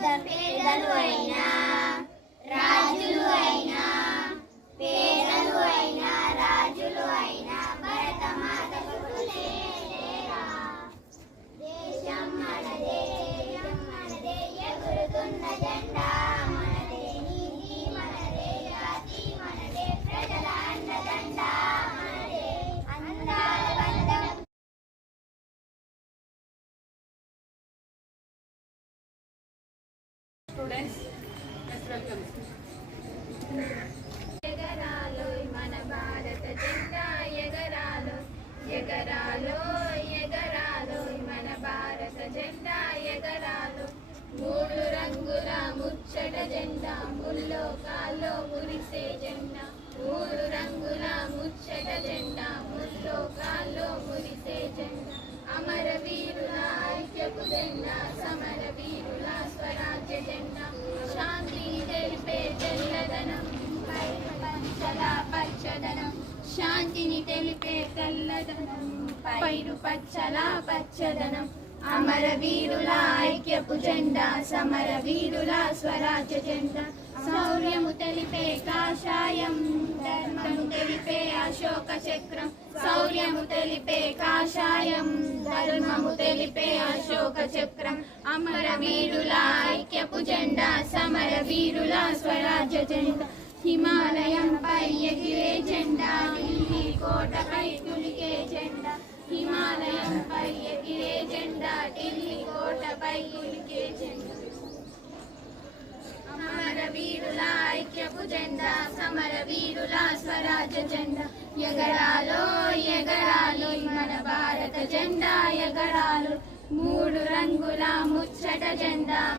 పేదలు అయినా రాజులు అయినా పేదలు అయినా రాజులు అయినా భరతమాతకు లేరా. దేశం మనదే ఎగురుతున్న జెండా మనదే, నీతి మనదే, జాతి మనదే, ప్రజల అండదండ మనదే, అందాల బంధం. Students, let's welcome. ఎగరాలో మన భారత జెండా ఎగరాలో ఎగరాలో ఎగరాలో మన భారత జెండా ఎగరాలో. మూడు రంగుల ముచ్చట జెండా ముల్లోకాల్లో మురిసే జెండా, మూడు రంగుల ముచ్చట జెండా ముల్లోకాల్లో మురిసే జెండా. అమరవీరుల ఐక్యపు జెండా, సమరవీరుల స్వరాజ్య జెండా, శాంతిని తెలిపే తెల్లదనం పంచల పచ్చదనం, శాంతిని తెలిపే తెల్లదనం పైరు పచ్చల పచ్చదనం. అమరవీరుల ఐక్యపు జెండా, సమరవీరుల స్వరాజ్య జెండా, శౌర్యము తెలిపే కాషాయం, ధర్మము తెలిపే అశోక చక్రం, శౌర్యము తెలిపే కాషాయం, ధర్మము తెలిపే అశోక చక్రం. అమరవీరుల ఐక్యపు జెండా, సమరవీరుల స్వరాజ్య జెండా, హిమాలయంపై ఎగిరే జెండా, ఢిల్లీ కోటపై కులికే జెండా, హిమాలయంపై ఎగిరే జెండా, ఢిల్లీ కోటపై కులికే జెండా. అమరవీరుల ఐక్యపు జెండా, సమరవీరుల స్వరాజ్య జెండా, ఎగరాలో ఎగరాలో మన భారత జెండా ఎగరాలు. మూడు రంగుల ముచ్చట జెండా